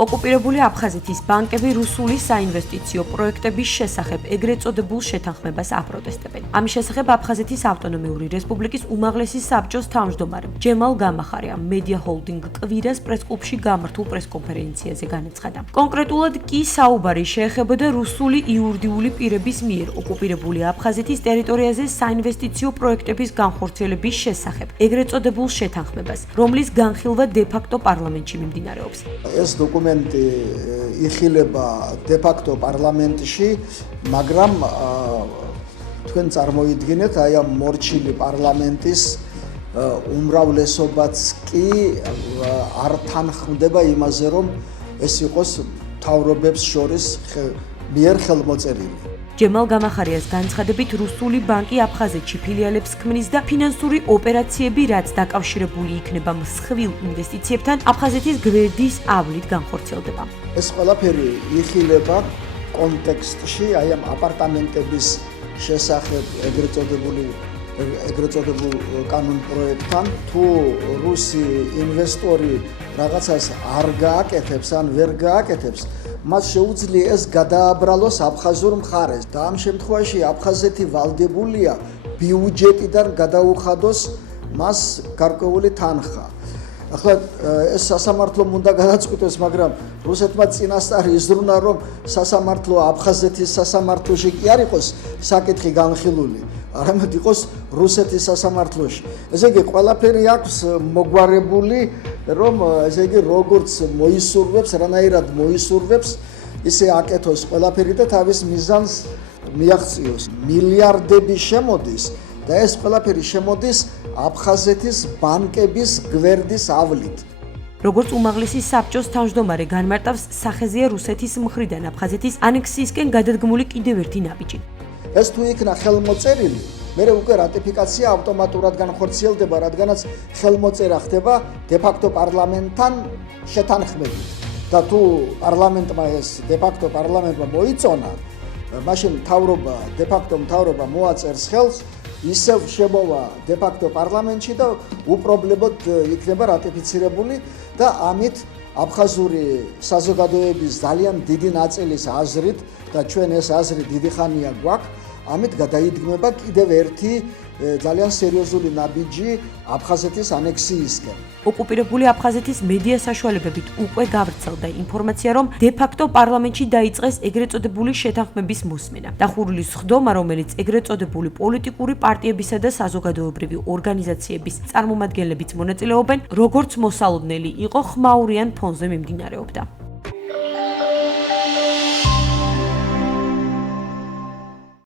ოკუპირებული აფხაზეთის ბანკები რუსული საინვესტიციო პროექტების შესახებ ეგრეთ წოდებულ შეთანხმებას აპროტესტებენ. ამის შესახებ აფხაზეთის ავტონომიური რესპუბლიკის უმაღლესი საბჭოს თავმჯდომარე ჯემალ გამახარიამ მედია ჰოლდინგ კვირას პრესკლუბში გამართულ პრესკონფერენციაზე განაცხადა. კონკრეტულად კი საუბარი შეეხებოდა რუსული იურიდიული პირების მიერ ოკუპირებული აფხაზეთის ტერიტორიაზე საინვესტიციო პროექტების განხორციელების შესახებ ეგრეთ წოდებულ შეთანხმებას, რომლის განხილვა დე-ფაქტო პარლამენტში მიმდინარეობს. ეს დოკუმენტი იხილება დე-ფაქტო პარლამენტში, მაგრამ თქვენ წარმოიდგინეთ, აი ამ მორჩილი პარლამენტის უმრავლესობაც კი არ თანხმდება იმაზე, რომ ეს იყოს მთავრობებს შორის მიერ ხელმოწერილი. ჯემალ გამახარიას განცხადებით, რუსული ბანკი აფხაზეთში ფილიალებს ქმნის და ფინანსური ოპერაციები, რაც დაკავშირებული იქნება მსხვილ ინვესტიციებთან, აფხაზეთის გვერდის ავლით განხორციელდება. ეს ყველაფერი იხილება კონტექსტში, აი ამ აპარტამენტების შესახებ ეგრეთ წოდებულ კანონპროექტთან, თუ რუსი ინვესტორი რაღაცას არ გააკეთებს ან ვერ გააკეთებს, მას შეუძლია ეს გადააბრალოს აფხაზურ მხარეს და ამ შემთხვევაში აფხაზეთი ვალდებულია ბიუჯეტიდან გადაუხადოს მას გარკვეული თანხა. ახლა ეს სასამართლომ უნდა გადაწყვიტოს, მაგრამ რუსეთმა წინასწარ იზრუნა, რომ სასამართლო აფხაზეთის სასამართლოში კი არ იყოს საკითხი განხილული, არამედ იყოს რუსეთის სასამართლოში. ესე იგი, ყველაფერი აქვს მოგვარებული, რომ ესე იგი, როგორც მოისურვებს, რანაირად მოისურვებს, ისე აკეთოს ყველაფერი და თავის მიზანს მიაღწიოს. მილიარდები შემოდის და ეს ყველაფერი შემოდის აფხაზეთის ბანკების გვერდის ავლით. როგორც უმაღლესი საბჭოს თავმჯდომარე განმარტავს, სახეზეა რუსეთის მხრიდან აფხაზეთის ანექსიისკენ გადადგმული კიდევ ერთი ნაბიჯი. ეს თუ იქნა ხელმოწერილი, მერე უკვე რატიფიკაცია ავტომატურად განხორციელდება, რადგანაც ხელმოწერა ხდება დე-ფაქტო პარლამენტთან შეთანხმებით. და თუ პარლამენტმა ეს დე-ფაქტო პარლამენტმა მოიწონა, მაშინ დე-ფაქტო მთავრობა მოაწერს ხელს, ისევ შემოვა დე-ფაქტო პარლამენტში და უპრობლემოდ იქნება რატიფიცირებული და ამით აფხაზური საზოგადოების ძალიან დიდი ნაწილის აზრით და ჩვენ ეს აზრი დიდი ხანია გვაქვს, ამით გადაიდგმება კიდევ ერთი ძალიან სერიოზული ნაბიჯი აფხაზეთის ანექსიისკენ. ოკუპირებული აფხაზეთის მედია საშუალებებით უკვე გავრცელდა ინფორმაცია, რომ დე-ფაქტო პარლამენტში დაიწყეს ეგრეთ წოდებული შეთანხმების მოსმენა. დახურული სხდომა, რომელიც ეგრეთ წოდებული პოლიტიკური პარტიებისა და საზოგადოებრივი ორგანიზაციების წარმომადგენლებიც მონაწილეობენ, როგორც მოსალოდნელი იყო ხმაურიან ფონზე მიმდინარეობდა.